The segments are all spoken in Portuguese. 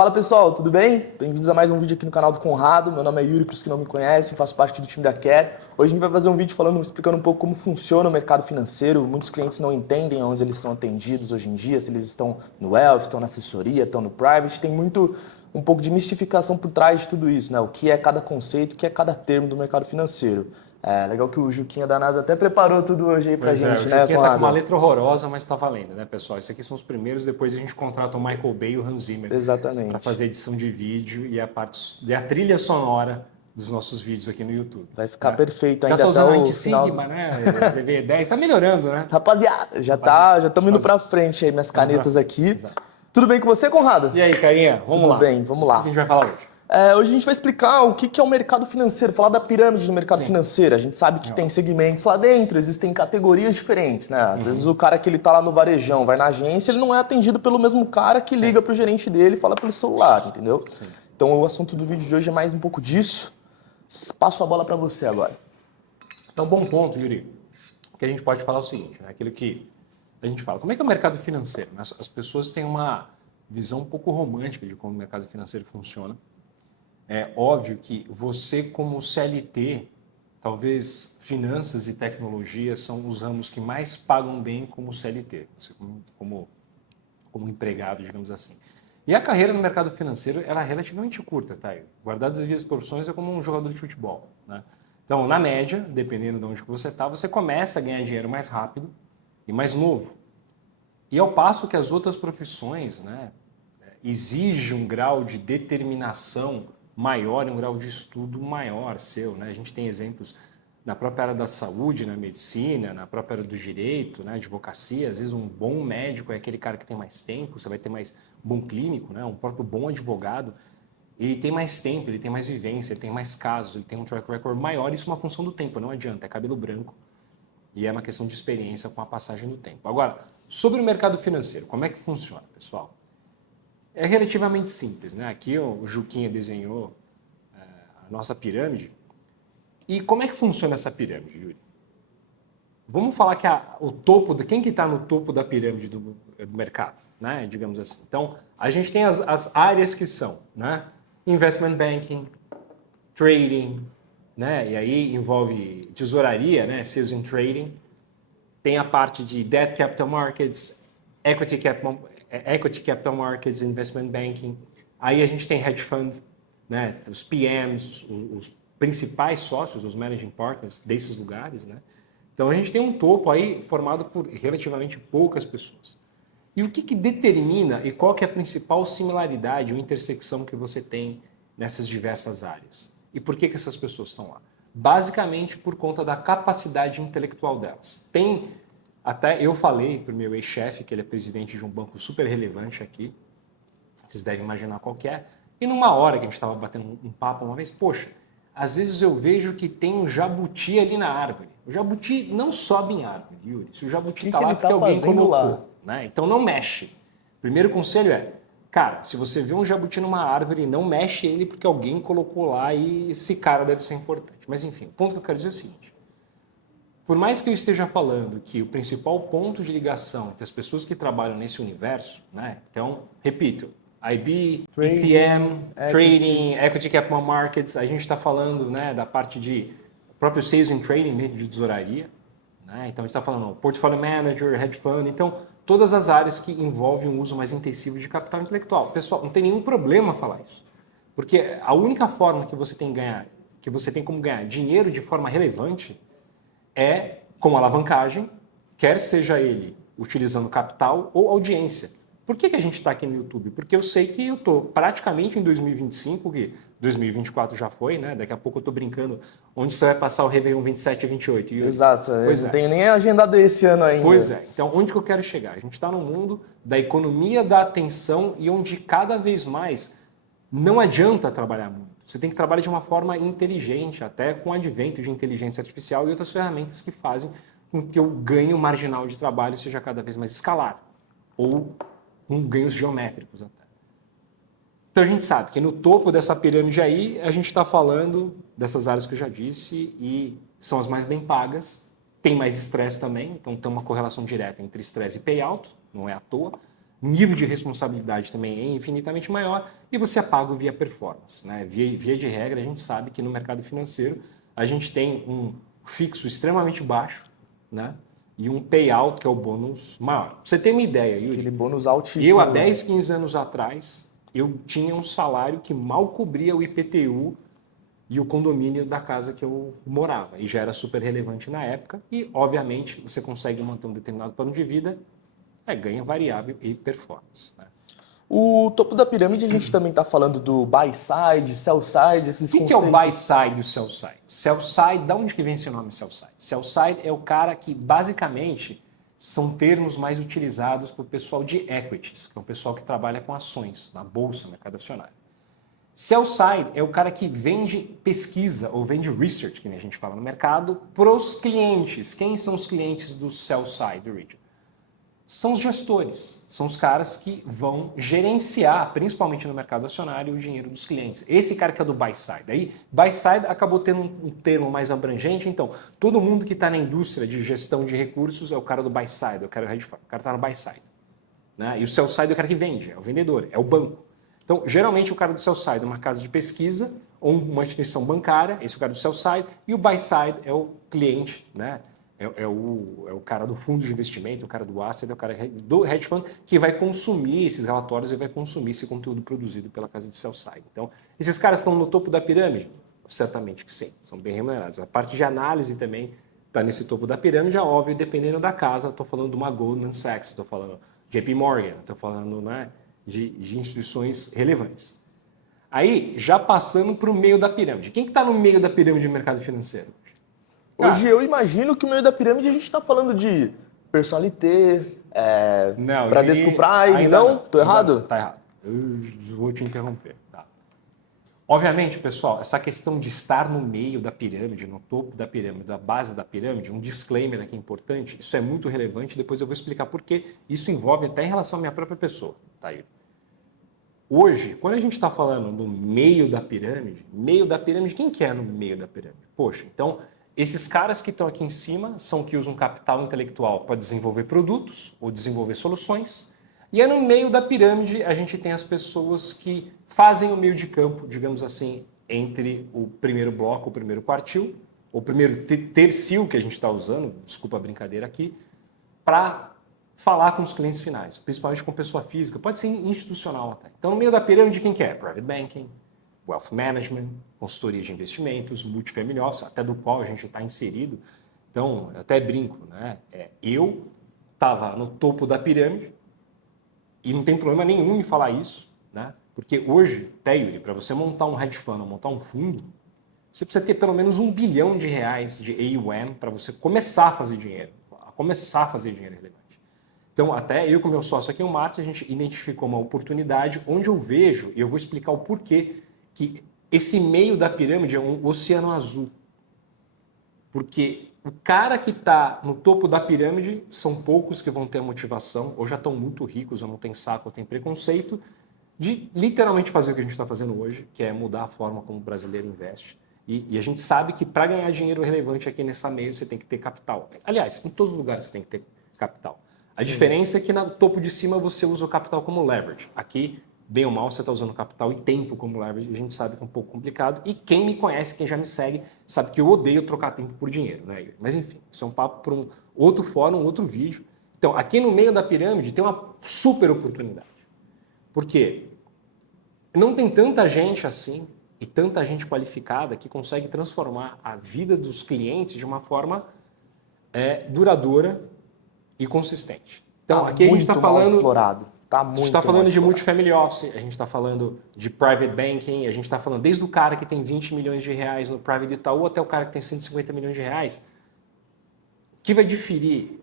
Fala pessoal, tudo bem? Bem-vindos a mais um vídeo aqui no canal do Conrado. Meu nome é Yuri, para os que não me conhecem, faço parte do time da Care. Hoje a gente vai fazer um vídeo explicando um pouco como funciona o mercado financeiro. Muitos clientes não entendem onde eles são atendidos hoje em dia, se eles estão no Wealth, estão na assessoria, estão no Private. Tem um pouco de mistificação por trás de tudo isso, né? O que é cada conceito, o que é cada termo do mercado financeiro. É legal que o Juquinha da NASA até preparou tudo hoje aí pra gente, né, O Juquinha tá com uma Conrado? letra horrorosa, mas tá valendo, né, pessoal? Esses aqui são os primeiros, depois a gente contrata o Michael Bay e o Hans Zimmer Exatamente. para fazer edição de vídeo e a trilha sonora dos nossos vídeos aqui no YouTube. Vai ficar perfeito Já ainda tá até usando a o final. Sigma, né? ZV10, tá melhorando, né? Rapaziada, já estamos indo pra frente aí, minhas canetas aqui. Exato. Tudo bem com você, Conrado? E aí, carinha? Vamos lá. Tudo bem, vamos lá. O que a gente vai falar hoje? Hoje a gente vai explicar o que é o mercado financeiro, falar da pirâmide do mercado financeiro. A gente sabe que tem segmentos lá dentro, existem categorias diferentes, né? Às vezes o cara que ele tá lá no varejão, vai na agência, ele não é atendido pelo mesmo cara que liga pro gerente dele e fala pelo celular, entendeu? Então o assunto do vídeo de hoje é mais um pouco disso. Passo a bola para você agora. Então, bom ponto, Yuri. Que a gente pode falar o seguinte, né? Aquilo que a gente fala. Como é que é o mercado financeiro? As pessoas têm uma visão um pouco romântica de como o mercado financeiro funciona. É óbvio que você, como CLT, talvez finanças e tecnologia são os ramos que mais pagam bem como CLT, você como empregado, digamos assim. E a carreira no mercado financeiro ela é relativamente curta, tá? Guardadas as devidas proporções, é como um jogador de futebol, né? Então, na média, dependendo de onde você está, você começa a ganhar dinheiro mais rápido e mais novo. E ao passo que as outras profissões, né, exigem um grau de determinação maior e um grau de estudo maior seu, né? A gente tem exemplos na própria área da saúde, na medicina, na própria área do direito, na advocacia. Às vezes um bom médico é aquele cara que tem mais tempo, você vai ter mais bom clínico, né? Um próprio bom advogado, ele tem mais tempo, ele tem mais vivência, ele tem mais casos, ele tem um track record maior. Isso é uma função do tempo, não adianta, é cabelo branco e é uma questão de experiência com a passagem do tempo. Agora, sobre o mercado financeiro, como é que funciona, pessoal? É relativamente simples, né? Aqui o Juquinha desenhou a nossa pirâmide. E como é que funciona essa pirâmide, Yuri? Vamos falar que quem que está no topo da pirâmide do mercado, né? Digamos assim. Então, a gente tem as áreas que são, né? Investment banking, trading, né? E aí envolve tesouraria, né? Sales and trading. Tem a parte de debt capital markets, equity capital markets, investment banking. Aí a gente tem hedge fund, né? Os PMs, os principais sócios, os managing partners desses lugares, né? Então a gente tem um topo aí formado por relativamente poucas pessoas. E o que determina e qual que é a principal similaridade ou intersecção que você tem nessas diversas áreas? E por que essas pessoas estão lá? Basicamente por conta da capacidade intelectual delas. Até eu falei para o meu ex-chefe, que ele é presidente de um banco super relevante aqui, vocês devem imaginar qual que é, e numa hora que a gente estava batendo um papo uma vez, poxa, às vezes eu vejo que tem um jabuti ali na árvore. O jabuti não sobe em árvore, Yuri. Se o jabuti está lá, porque alguém colocou. Né? Então não mexe. Primeiro conselho é, cara, se você vê um jabuti numa árvore, não mexe ele porque alguém colocou lá e esse cara deve ser importante. Mas enfim, o ponto que eu quero dizer é o seguinte. Por mais que eu esteja falando que o principal ponto de ligação entre as pessoas que trabalham nesse universo, né? Então, repito, IB, ECM, Trading, Equity Capital Markets, a gente está falando, né, da parte de próprio Sales and Trading dentro de tesouraria, né? Então a gente está falando Portfolio Manager, Hedge Fund, então todas as áreas que envolvem um uso mais intensivo de capital intelectual. Pessoal, não tem nenhum problema falar isso, porque a única forma que você tem como ganhar dinheiro de forma relevante é com alavancagem, quer seja ele utilizando capital ou audiência. Por que a gente está aqui no YouTube? Porque eu sei que eu estou praticamente em 2025, que 2024 já foi, né? Daqui a pouco eu estou brincando onde você vai passar o Réveillon 27 e 28. Yuri. Exato, eu não tenho nem agendado esse ano ainda. Pois é, então onde que eu quero chegar? A gente está no mundo da economia da atenção e onde cada vez mais não adianta trabalhar muito. Você tem que trabalhar de uma forma inteligente, até com o advento de inteligência artificial e outras ferramentas que fazem com que o ganho marginal de trabalho seja cada vez mais escalar, ou com ganhos geométricos até. Então a gente sabe que no topo dessa pirâmide aí, a gente está falando dessas áreas que eu já disse e são as mais bem pagas, tem mais estresse também, então tem uma correlação direta entre estresse e payout, não é à toa. nível de responsabilidade também é infinitamente maior e você é pago via performance, né? Via de regra, a gente sabe que no mercado financeiro a gente tem um fixo extremamente baixo, né? E um payout, que é o bônus maior. Pra você ter uma ideia, Yuri, Aquele bônus eu há altíssimo. 10, 15 anos atrás, eu tinha um salário que mal cobria o IPTU e o condomínio da casa que eu morava. E já era super relevante na época. E, obviamente, você consegue manter um determinado plano de vida, ganha variável e performance, né? O topo da pirâmide a gente também está falando do buy side, sell side, esses O que é o buy conceitos. side e o sell side? Sell side, da onde que vem esse nome sell side? Sell side é o cara que basicamente são termos mais utilizados por pessoal de equities, que é o pessoal que trabalha com ações na bolsa, no mercado acionário. Sell side é o cara que vende pesquisa ou vende research, que nem a gente fala no mercado, para os clientes. Quem são os clientes do sell side region? São os gestores, são os caras que vão gerenciar, principalmente no mercado acionário, o dinheiro dos clientes. Esse cara que é do buy side. Aí, buy side acabou tendo um termo mais abrangente, então todo mundo que está na indústria de gestão de recursos é o cara do buy side, é o cara do hedge fund, o cara está no buy side. Né? E o sell side é o cara que vende, é o vendedor, é o banco. Então, geralmente o cara do sell side é uma casa de pesquisa ou uma instituição bancária, esse é o cara do sell side, e o buy side é o cliente, né? É o cara do fundo de investimento, o cara do asset, é o cara do hedge fund que vai consumir esses relatórios e vai consumir esse conteúdo produzido pela casa de sell side. Então, esses caras estão no topo da pirâmide? Certamente que sim, são bem remunerados. A parte de análise também está nesse topo da pirâmide, é óbvio, dependendo da casa. Estou falando de uma Goldman Sachs, estou falando JP Morgan, estou falando, né, de instituições relevantes. Aí, já passando para o meio da pirâmide. Quem que está no meio da pirâmide do mercado financeiro? Hoje eu imagino que o meio da pirâmide a gente está falando de Personalité, Não, Bradesco Giri, Prime, ainda não? não. Tô Ainda não, errado? tá errado. Eu vou te interromper. Tá. Obviamente, pessoal, essa questão de estar no meio da pirâmide, no topo da pirâmide, da base da pirâmide, um disclaimer aqui importante, isso é muito relevante, depois eu vou explicar por quê. Isso envolve até em relação à minha própria pessoa. Tá aí. Hoje, quando a gente está falando no meio da pirâmide, quem que é no meio da pirâmide? Poxa, então, esses caras que estão aqui em cima são que usam capital intelectual para desenvolver produtos ou desenvolver soluções. E aí no meio da pirâmide a gente tem as pessoas que fazem o meio de campo, digamos assim, entre o primeiro bloco, o primeiro quartil, o primeiro tercio que a gente está usando, desculpa a brincadeira aqui, para falar com os clientes finais, principalmente com pessoa física, pode ser institucional até. Então, no meio da pirâmide, quem que é? Private Banking, Wealth Management, consultoria de investimentos, Multifamily Office, até do qual a gente está inserido. Então, eu até brinco, né? Eu estava no topo da pirâmide e não tem problema nenhum em falar isso, né? Porque hoje, até, Yuri, para você montar um hedge fund ou montar um fundo, você precisa ter pelo menos R$ 1 bilhão de AUM para você começar a fazer dinheiro, relevante. Então, até eu com meu sócio aqui, o Márcio, a gente identificou uma oportunidade onde eu vejo, e eu vou explicar o porquê, que esse meio da pirâmide é um oceano azul. Porque o cara que está no topo da pirâmide são poucos que vão ter a motivação, ou já estão muito ricos, ou não tem saco, ou tem preconceito, de literalmente fazer o que a gente está fazendo hoje, que é mudar a forma como o brasileiro investe. E a gente sabe que para ganhar dinheiro relevante aqui nessa meio você tem que ter capital. Aliás, em todos os lugares você tem que ter capital. A diferença é que no topo de cima você usa o capital como leverage. Aqui, bem ou mal, você está usando capital e tempo como leverage. A gente sabe que é um pouco complicado. E quem me conhece, quem já me segue, sabe que eu odeio trocar tempo por dinheiro, né? Mas enfim, isso é um papo para um outro fórum, um outro vídeo. Então, aqui no meio da pirâmide tem uma super oportunidade. Por quê? Não tem tanta gente assim e tanta gente qualificada que consegue transformar a vida dos clientes de uma forma duradoura e consistente. Então, Tá aqui a gente está muito mal falando, explorado. Tá a gente está muito mal falando de explorado. multifamily office, a gente está falando de private banking, a gente está falando desde o cara que tem 20 milhões de reais no private Itaú até o cara que tem 150 milhões de reais. O que vai diferir,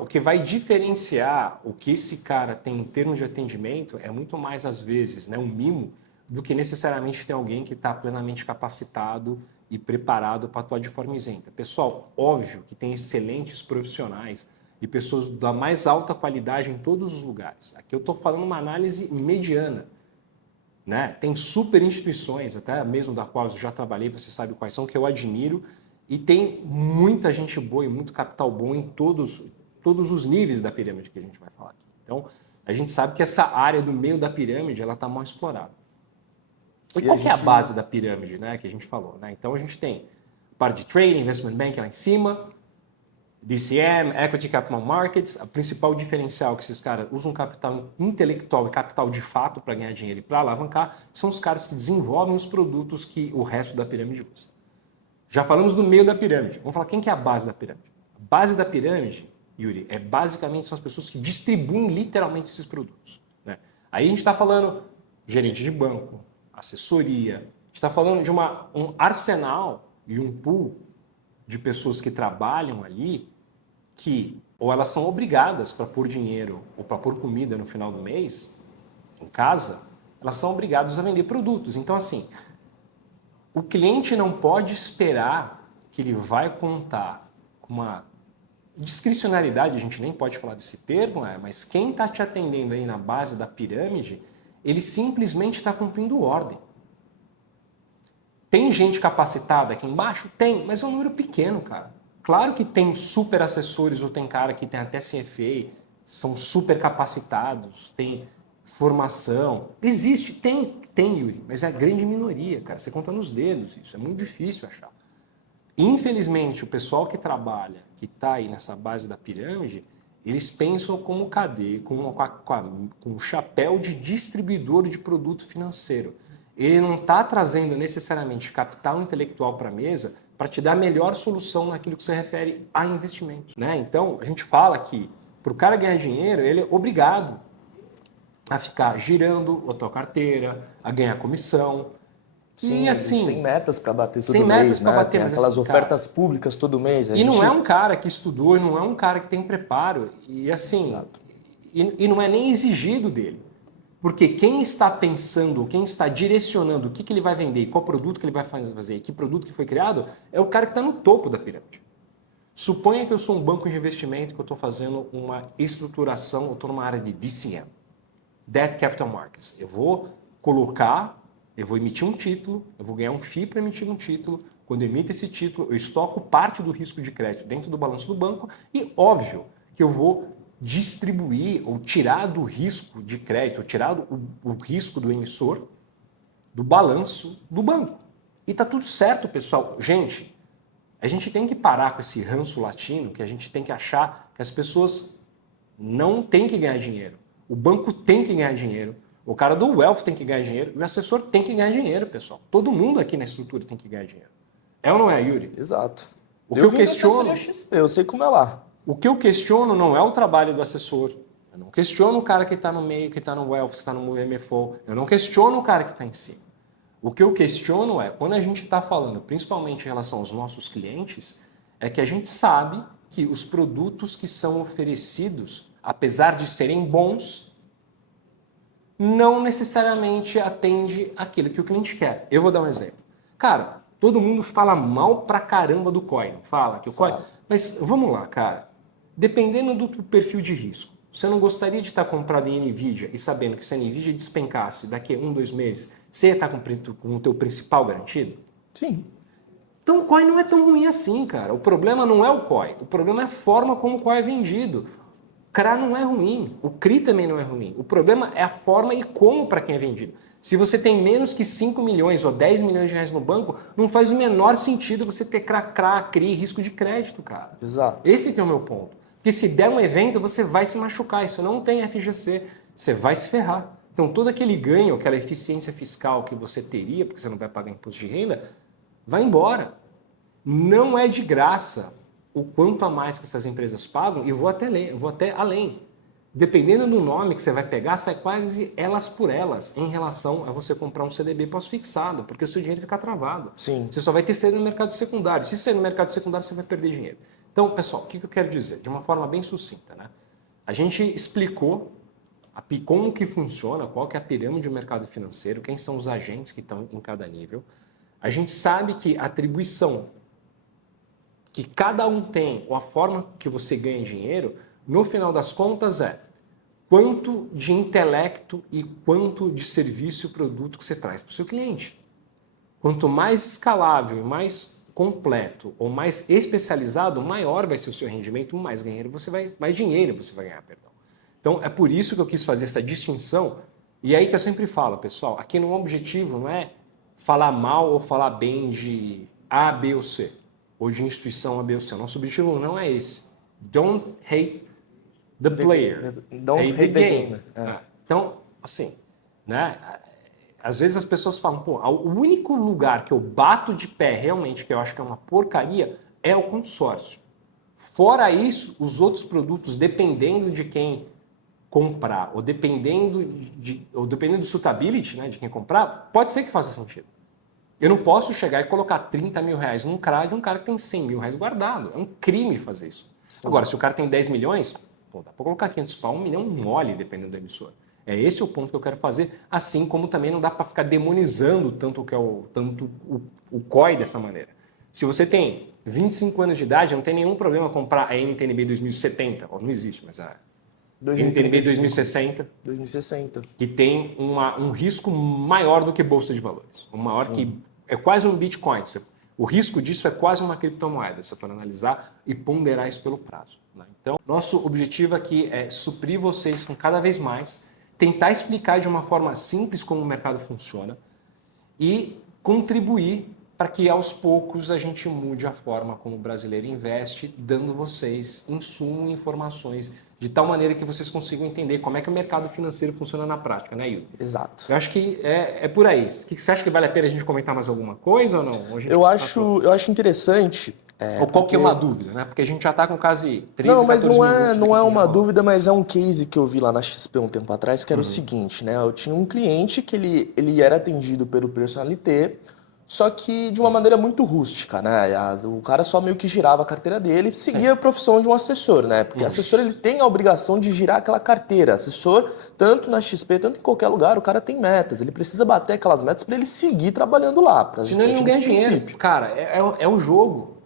o que vai diferenciar o que esse cara tem em termos de atendimento é muito mais, às vezes, né, um mimo, do que necessariamente ter alguém que está plenamente capacitado e preparado para atuar de forma isenta. Pessoal, óbvio que tem excelentes profissionais e pessoas da mais alta qualidade em todos os lugares. Aqui eu estou falando uma análise mediana. Né? Tem super instituições, até mesmo da qual eu já trabalhei, você sabe quais são, que eu admiro, e tem muita gente boa e muito capital bom em todos os níveis da pirâmide que a gente vai falar aqui. Então, a gente sabe que essa área do meio da pirâmide ela está mal explorada. E E qual a que é a gente- base da pirâmide, né, que a gente falou? Né? Então a gente tem parte de trading, investment banking lá em cima, DCM, Equity Capital Markets. O principal diferencial que esses caras usam capital intelectual e capital de fato para ganhar dinheiro e para alavancar são os caras que desenvolvem os produtos que o resto da pirâmide usa. Já falamos do meio da pirâmide. Vamos falar quem que é a base da pirâmide. A base da pirâmide, Yuri, basicamente são as pessoas que distribuem literalmente esses produtos. Né? Aí a gente está falando gerente de banco, assessoria, a gente está falando de um arsenal e um pool de pessoas que trabalham ali que ou elas são obrigadas para pôr dinheiro ou para pôr comida no final do mês em casa, elas são obrigadas a vender produtos. Então, assim, o cliente não pode esperar que ele vai contar com uma discricionariedade, a gente nem pode falar desse termo, mas quem está te atendendo aí na base da pirâmide, ele simplesmente está cumprindo ordem. Tem gente capacitada aqui embaixo? Tem, mas é um número pequeno, cara. Claro que tem super assessores ou tem cara que tem até CFA, são super capacitados, tem formação. Existe, tem, Yuri, mas é a grande minoria, cara. Você conta nos dedos isso, é muito difícil achar. Infelizmente, o pessoal que trabalha, que está aí nessa base da pirâmide, eles pensam como cadeia, com um chapéu de distribuidor de produto financeiro. Ele não está trazendo necessariamente capital intelectual para a mesa para te dar a melhor solução naquilo que se refere a investimentos. Né? Então, a gente fala que para o cara ganhar dinheiro, ele é obrigado a ficar girando a tua carteira, a ganhar comissão. Sim, E eles têm assim, metas para bater sem todo metas mês, para né? bater, Tem mas aquelas assim, cara, ofertas públicas todo mês. A e não gente... é um cara que estudou, e não é um cara que tem preparo, e assim, Exato. e não é nem exigido dele. Porque quem está pensando, quem está direcionando o que ele vai vender, qual produto que ele vai fazer, que produto que foi criado, é o cara que está no topo da pirâmide. Suponha que eu sou um banco de investimento, que eu estou fazendo uma estruturação, eu estou numa área de DCM, Debt Capital Markets. Eu vou emitir um título, eu vou ganhar um FII para emitir um título. Quando eu emito esse título, eu estoco parte do risco de crédito dentro do balanço do banco e, óbvio, que eu vou distribuir ou tirar do risco de crédito, ou tirar o risco do emissor do balanço do banco. E tá tudo certo, pessoal. Gente, a gente tem que parar com esse ranço latino que a gente tem que achar que as pessoas não têm que ganhar dinheiro. O banco tem que ganhar dinheiro. O cara do Wealth tem que ganhar dinheiro. E o assessor tem que ganhar dinheiro, pessoal. Todo mundo aqui na estrutura tem que ganhar dinheiro. É ou não é, Yuri? Exato. O que Eu eu vim da questiono, assessoria XP, eu sei como é lá. o que eu questiono não é o trabalho do assessor. Eu não questiono o cara que está no meio, que está no Wealth, que está no MFO. Eu não questiono o cara que está em cima. O que eu questiono é, quando a gente está falando, principalmente em relação aos nossos clientes, é que a gente sabe que os produtos que são oferecidos, apesar de serem bons, não necessariamente atende aquilo que o cliente quer. Eu vou dar um exemplo. Cara, todo mundo fala mal pra caramba do COI, não fala que o COI... Fala. Mas vamos lá, cara. Dependendo do teu perfil de risco, você não gostaria de estar comprado em NVIDIA e sabendo que se a NVIDIA despencasse daqui a 1, 2 meses, você ia estar com o teu principal garantido? Sim. Então o COI não é tão ruim assim, cara. O problema não é o COI, o problema é a forma como o COI é vendido. O CRA não é ruim, o CRI também não é ruim. O problema é a forma e como para quem é vendido. Se você tem menos que 5 milhões ou 10 milhões de reais no banco, não faz o menor sentido você ter CRA, CRI, risco de crédito, cara. Exato. Esse que é o meu ponto. Porque se der um evento, você vai se machucar. Isso não tem FGC. Você vai se ferrar. Então todo aquele ganho, aquela eficiência fiscal que você teria, porque você não vai pagar imposto de renda, vai embora. Não é de graça o quanto a mais que essas empresas pagam, e eu vou até além. Dependendo do nome que você vai pegar, sai quase elas por elas em relação a você comprar um CDB pós-fixado, porque o seu dinheiro fica travado. Sim. Você só vai ter saído no mercado secundário. Se sair no mercado secundário, você vai perder dinheiro. Então, pessoal, o que eu quero dizer? De uma forma bem sucinta, né? A gente explicou como que funciona, qual que é a pirâmide do mercado financeiro, quem são os agentes que estão em cada nível. A gente sabe que a atribuição que cada um tem, ou a forma que você ganha dinheiro, no final das contas é quanto de intelecto e quanto de serviço e produto que você traz para o seu cliente. Quanto mais escalável, mais completo ou mais especializado, maior vai ser o seu rendimento, mais dinheiro você vai ganhar, perdão. Então, é por isso que eu quis fazer essa distinção. E é aí que eu sempre falo, pessoal, aqui no objetivo não é falar mal ou falar bem de A, B ou C, ou de instituição A, B ou C. Nosso objetivo não é esse. Don't hate the player. Don't hate the game. Então, assim, né? Às vezes as pessoas falam, pô, o único lugar que eu bato de pé realmente, que eu acho que é uma porcaria, é o consórcio. Fora isso, os outros produtos, dependendo de quem comprar, ou dependendo do suitability, né, de quem comprar, pode ser que faça sentido. Eu não posso chegar e colocar 30 mil reais num CRA de um cara que tem 100 mil reais guardado. É um crime fazer isso. Sim. Agora, se o cara tem 10 milhões, pô, dá para colocar 500 pau, 1 milhão mole, dependendo da emissora. É esse o ponto que eu quero fazer, assim como também não dá para ficar demonizando tanto o COI dessa maneira. Se você tem 25 anos de idade, não tem nenhum problema comprar a NTNB 2070, ou não existe, mas a NTNB 2060, que tem um risco maior do que bolsa de valores. Um maior que é quase um Bitcoin. O risco disso é quase uma criptomoeda, se for analisar e ponderar isso pelo prazo. Né? Então, nosso objetivo aqui é suprir vocês com cada vez mais, tentar explicar de uma forma simples como o mercado funciona e contribuir para que aos poucos a gente mude a forma como o brasileiro investe, dando vocês insumo e informações de tal maneira que vocês consigam entender como é que o mercado financeiro funciona na prática, né, Yuri? Exato. Eu acho que é por aí. O que você acha que vale a pena a gente comentar mais alguma coisa ou não? Eu acho interessante. Ou qual que é uma dúvida, né? Porque a gente já está com quase 13, não, mas 14 minutos. Não é uma dúvida, mas é um case que eu vi lá na XP um tempo atrás, que era o seguinte, né? Eu tinha um cliente que ele era atendido pelo personalité, só que de uma maneira muito rústica, né? O cara só meio que girava a carteira dele e seguia a profissão de um assessor, né? Porque assessor, ele tem a obrigação de girar aquela carteira. Assessor, tanto na XP, tanto em qualquer lugar, o cara tem metas. Ele precisa bater aquelas metas para ele seguir trabalhando lá. Senão ele não ganha dinheiro. Cara, é o jogo.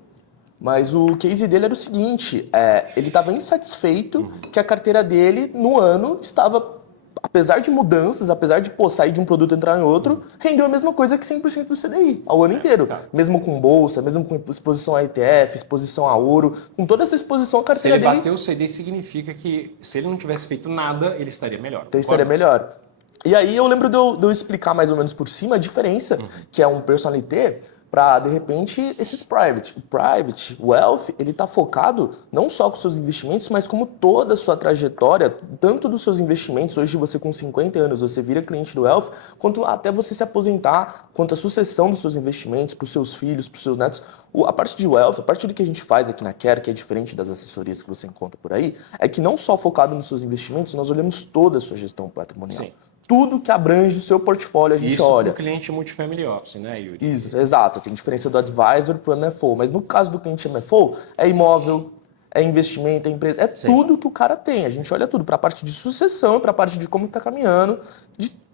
Mas o case dele era o seguinte, ele estava insatisfeito que a carteira dele, no ano, estava, apesar de mudanças, apesar de sair de um produto e entrar em outro, rendeu a mesma coisa que 100% do CDI, ao ano inteiro. Mesmo com bolsa, mesmo com exposição a ETF, exposição a ouro, com toda essa exposição, a carteira dele... Se ele bateu o CDI, significa que se ele não tivesse feito nada, ele estaria melhor. Então estaria melhor. E aí eu lembro de eu explicar mais ou menos por cima a diferença, que é um personalité, para, de repente, esses private. O private wealth, ele está focado não só com seus investimentos, mas como toda a sua trajetória, tanto dos seus investimentos, hoje você com 50 anos, você vira cliente do wealth, quanto até você se aposentar, quanto a sucessão dos seus investimentos para os seus filhos, para os seus netos. A parte de wealth, a parte do que a gente faz aqui na Care, que é diferente das assessorias que você encontra por aí, é que não só focado nos seus investimentos, nós olhamos toda a sua gestão patrimonial. Sim. Tudo que abrange o seu portfólio a gente olha. Isso para o cliente multifamily office, né, Yuri? Isso, exato. Tem diferença do advisor para o MFO. Mas no caso do cliente MFO, é imóvel, é investimento, é empresa, é tudo que o cara tem. A gente olha tudo, para a parte de sucessão, para a parte de como está caminhando,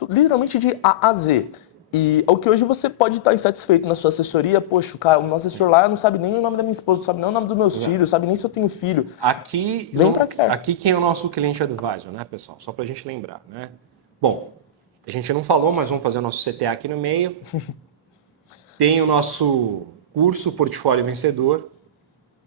literalmente de A a Z. E o que hoje você pode estar insatisfeito na sua assessoria, poxa, o meu assessor lá não sabe nem o nome da minha esposa, não sabe nem o nome dos meus filhos, não sabe nem se eu tenho filho. Vem para cá. Aqui quem é o nosso cliente advisor, né, pessoal? Só para a gente lembrar, né? Bom, a gente não falou, mas vamos fazer o nosso CTA aqui no meio. Tem o nosso curso Portfólio Vencedor.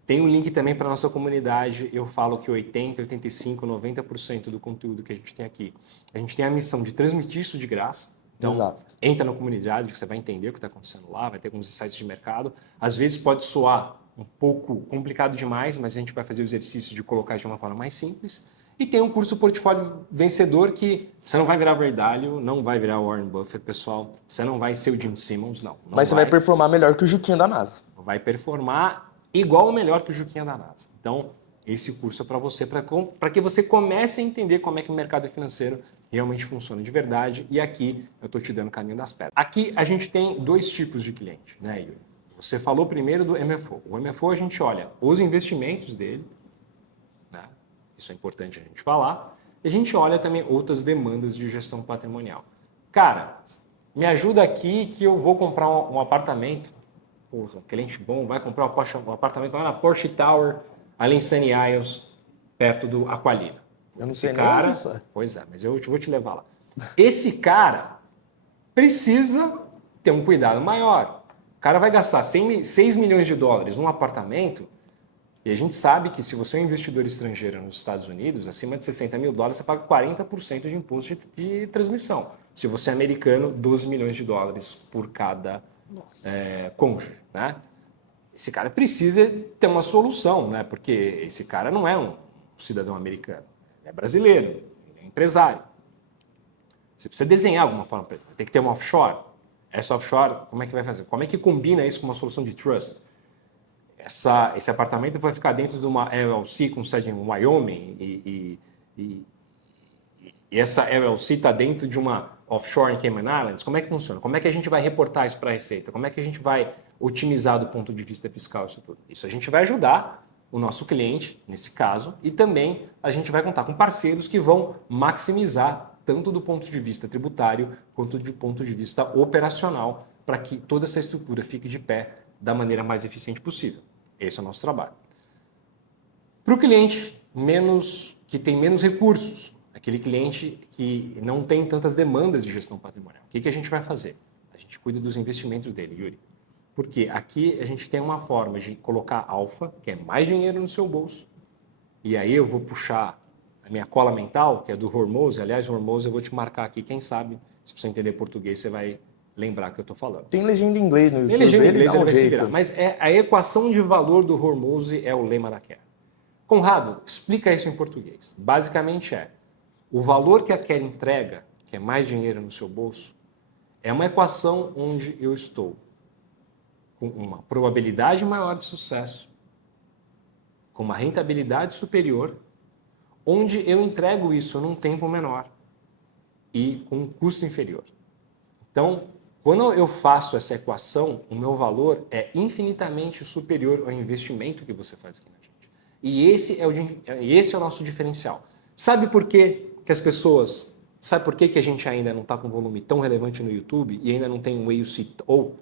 Tem um link também para a nossa comunidade. Eu falo que 80%, 85%, 90% do conteúdo que a gente tem aqui. A gente tem a missão de transmitir isso de graça. Então, entra na comunidade que você vai entender o que está acontecendo lá, vai ter alguns insights de mercado. Às vezes pode soar um pouco complicado demais, mas a gente vai fazer o exercício de colocar de uma forma mais simples. E tem um curso Portfólio Vencedor que você não vai virar Ray Dalio, não vai virar Warren Buffett, pessoal. Você não vai ser o Jim Simmons, não. Mas você vai performar melhor que o Juquinha da NASA. Vai performar igual ou melhor que o Juquinha da NASA. Então, esse curso é para você, para que você comece a entender como é que o mercado financeiro realmente funciona de verdade. E aqui eu estou te dando o caminho das pedras. Aqui a gente tem dois tipos de cliente, né, Yuri? Você falou primeiro do MFO. O MFO a gente olha os investimentos dele, né? Isso é importante a gente falar. E a gente olha também outras demandas de gestão patrimonial. Cara, me ajuda aqui que eu vou comprar um apartamento. Pô, um cliente bom vai comprar um apartamento lá na Porsche Tower, ali em Sunny Isles, perto do Aqualina. Eu não sei nem onde isso é. Pois é, mas eu vou te levar lá. Esse cara precisa ter um cuidado maior. O cara vai gastar 6 milhões de dólares num apartamento, E a gente sabe que se você é um investidor estrangeiro nos Estados Unidos, acima de 60 mil dólares, você paga 40% de imposto de transmissão. Se você é americano, 12 milhões de dólares por cada cônjuge, né? Esse cara precisa ter uma solução, né? Porque esse cara não é um cidadão americano, ele é brasileiro, ele é empresário. Você precisa desenhar alguma forma, tem que ter uma offshore. Essa offshore, como é que vai fazer? Como é que combina isso com uma solução de trust? Esse apartamento vai ficar dentro de uma LLC com sede em Wyoming e essa LLC está dentro de uma offshore em Cayman Islands. Como é que funciona? Como é que a gente vai reportar isso para a Receita? Como é que a gente vai otimizar do ponto de vista fiscal isso tudo? Isso a gente vai ajudar o nosso cliente, nesse caso, e também a gente vai contar com parceiros que vão maximizar tanto do ponto de vista tributário quanto do ponto de vista operacional para que toda essa estrutura fique de pé da maneira mais eficiente possível. Esse é o nosso trabalho. Para o cliente que tem menos recursos, aquele cliente que não tem tantas demandas de gestão patrimonial, o que a gente vai fazer? A gente cuida dos investimentos dele, Yuri. Porque aqui a gente tem uma forma de colocar alfa, que é mais dinheiro no seu bolso, e aí eu vou puxar a minha cola mental, que é do Hormozi. Aliás, Hormozi eu vou te marcar aqui, quem sabe, se você entender português, você vai lembrar que eu estou falando. Tem legenda em inglês no YouTube, tem legenda em inglês, ele dá um vai se jeito. virar, mas a equação de valor do Hormozi é o lema da Care. Conrado, explica isso em português. Basicamente o valor que a Care entrega, que é mais dinheiro no seu bolso, é uma equação onde eu estou com uma probabilidade maior de sucesso, com uma rentabilidade superior, onde eu entrego isso num tempo menor e com um custo inferior. Então, quando eu faço essa equação, o meu valor é infinitamente superior ao investimento que você faz aqui na gente. E esse é o nosso diferencial. Sabe por que as pessoas... Sabe por que a gente ainda não está com um volume tão relevante no YouTube e ainda não tem um AUC ou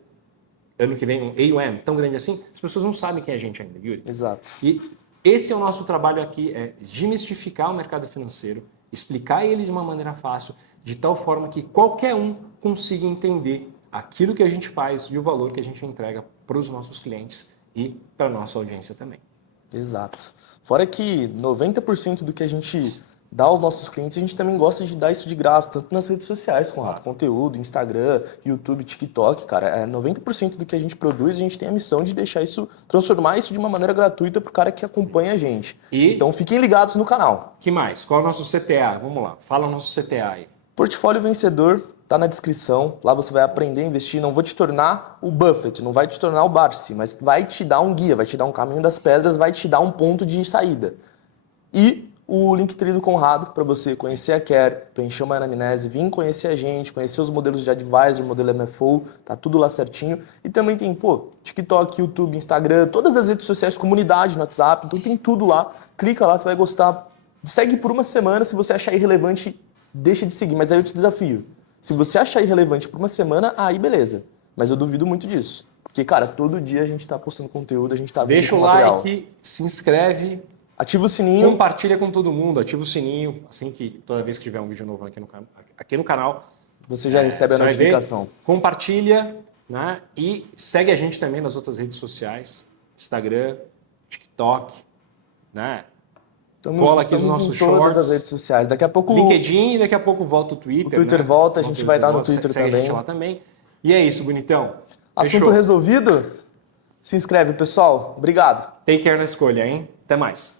ano que vem um AUM tão grande assim? As pessoas não sabem quem é a gente ainda, Yuri. Exato. E esse é o nosso trabalho aqui, é desmistificar o mercado financeiro, explicar ele de uma maneira fácil, de tal forma que qualquer um consiga entender aquilo que a gente faz e o valor que a gente entrega para os nossos clientes e para a nossa audiência também. Exato. Fora que 90% do que a gente dá aos nossos clientes, a gente também gosta de dar isso de graça, tanto nas redes sociais, Conrado, conteúdo, Instagram, YouTube, TikTok, cara, 90% do que a gente produz, a gente tem a missão de deixar isso, transformar isso de uma maneira gratuita pro cara que acompanha a gente. Então fiquem ligados no canal. Que mais? Qual é o nosso CTA? Vamos lá, fala o nosso CTA aí. Portfólio vencedor, tá na descrição, lá você vai aprender a investir, não vou te tornar o Buffett, não vai te tornar o Barsi, mas vai te dar um guia, vai te dar um caminho das pedras, vai te dar um ponto de saída. E o Linktree do Conrado para você conhecer a Care, preencher uma anamnese, vir conhecer a gente, conhecer os modelos de Advisor, modelo MFO, tá tudo lá certinho. E também tem, TikTok, YouTube, Instagram, todas as redes sociais, comunidade no WhatsApp, então tem tudo lá. Clica lá, você vai gostar. Segue por uma semana, se você achar irrelevante, deixa de seguir, mas aí eu te desafio. Se você achar irrelevante por uma semana, aí beleza. Mas eu duvido muito disso. Porque, cara, todo dia a gente tá postando conteúdo, a gente tá vendo Deixa o like, se inscreve. Ativa o sininho. Compartilha com todo mundo, ativa o sininho, assim que toda vez que tiver um vídeo novo aqui no canal, você já recebe a notificação. Compartilha, né? E segue a gente também nas outras redes sociais, Instagram, TikTok, né? Cola aqui nos nossos shorts. Todas as redes sociais. Daqui a pouco LinkedIn, daqui a pouco volta o Twitter. O Twitter volta, a gente vai estar no Twitter também. A gente lá também. E é isso, bonitão. Assunto Fechou. resolvido? Se inscreve, pessoal. Obrigado. Take care na escolha, hein? Até mais.